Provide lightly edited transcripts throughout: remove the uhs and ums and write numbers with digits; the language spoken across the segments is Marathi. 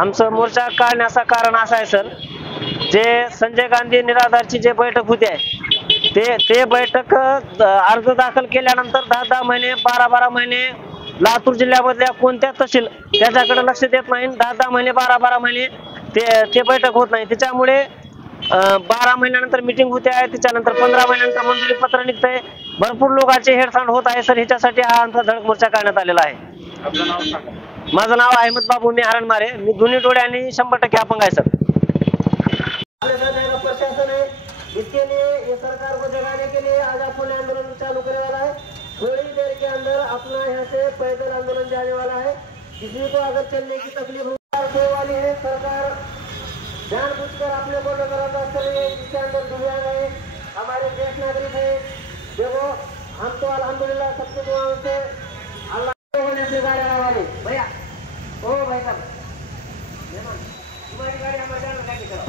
आमचं मोर्चा काढण्याचं कारण असं आहे सर, जे संजय गांधी निराधारची जे बैठक होती आहे ते बैठक अर्ज दाखल केल्यानंतर 10-10 महिने 12-12 महिने लातूर जिल्ह्यामधल्या कोणत्या तहसील त्याच्याकडे लक्ष देत नाही. 10-10 महिने 12-12 महिने ते बैठक होत नाही. त्याच्यामुळे 12 महिन्यानंतर मीटिंग होते आहे, त्याच्यानंतर 15 महिन्यानंतर मंजुरी पत्र निघतंय. भरपूर लोकांचे हेळसांड होत आहे सर. ह्याच्यासाठी हा आमचा धडक मोर्चा काढण्यात आलेला आहे. आपलं नाव सांगा. माझं नाव अहमद बाबू मी हरणमारे. मी दोन्ही डोळ्यांनी 100% अपंग आहे सर. प्रशासन है, इसके लिए ये सरकार को जगाने के लिए आज अपन आंदोलन चालू करने वाला है. थोड़ी देर के अंदर अपना यहाँ से पैदल आंदोलन जाने वाला है. किसी को अगर चलने की तकलीफ होने वाली है, सरकार जानबूझकर अपने को नजरअंदाज कर रही है. जिसके अंदर दिव्यांग है, हमारे देश नागरिक है. देखो हम तो अल्हम्दुलिल्लाह सबके दुआओं से अल्लाह होने से गाड़ी वाले भैया ओ भाई साहब तुम्हारी गाड़ी हमारे जाना क्या करो.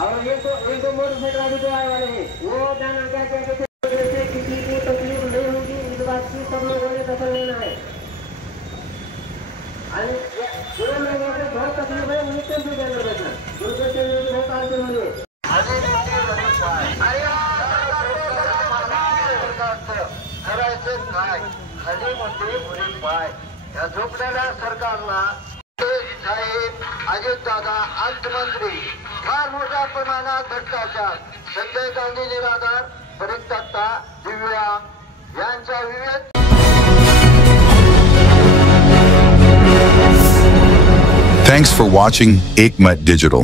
और ये तो मोटरसाइकिल अभी जो आए वाले हैं वो जाना क्या क्या जैसे किसी को तकलीफ नहीं होगी इस बात की सब लोगों ने दखल लेना है. आणि जो लोगों को बहुत तकलीफ है उनको भी जाना बैठना उनको चलने की बहुत आदत होनी है. खाली मध्ये पुढे पाय या झोपलेल्या सरकारला साहेब अजितदादा अर्थमंत्री फार मोठ्या प्रमाणात भ्रष्टाचार, संजय गांधी निराधार, परित्यक्ता, दिव्यांग यांच्या विविध. Thanks for watching Ekmat Digital.